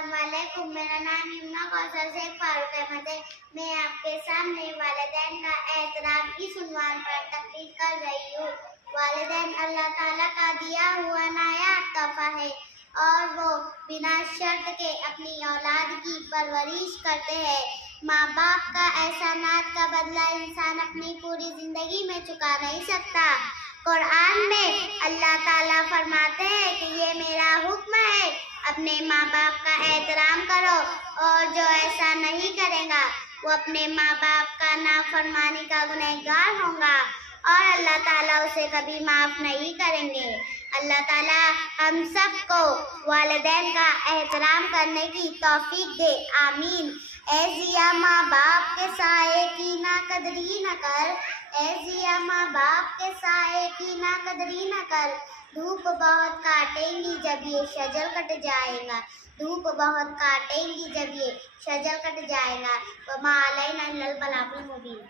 अस्सलामुअलैकुम। मेरा नाम यमुना कौसर शेख फारूक अहमद है। मैं आपके सामने वालिदैन का एहतराम इस उन्वान पर तकरीर कर रही हूँ। वालिदैन अल्लाह ताला का दिया हुआ नायाब तोहफा है और वो बिना शर्त के अपनी औलाद की परवरिश करते हैं। माँ बाप का एहसानात का बदला इंसान अपनी पूरी जिंदगी में चुका नहीं सकता। कुरान में अल्लाह ताला फरमाते हैं कि ये मेरा हुक्म है, अपने माँ बाप का एहतराम करो, और जो ऐसा नहीं करेगा वो अपने माँ बाप का नाफरमानी का गुनहगार होगा और अल्लाह ताला उसे कभी माफ़ नहीं करेंगे। अल्लाह ताला हम सबको वालिदैन का एहतराम करने की तौफीक दे, आमीन। ऐ जिया माँ बाप के साए की ना कदरी न कर, ऐ जिया माँ बाप के साए की ना कदरी न कर। धूप बहुत काटेंगी जब ये शजर कट जाएगा, धूप बहुत काटेंगी जब ये शजर कट जाएगा। वमा अलैना इल्लल बलागुल मुबीन।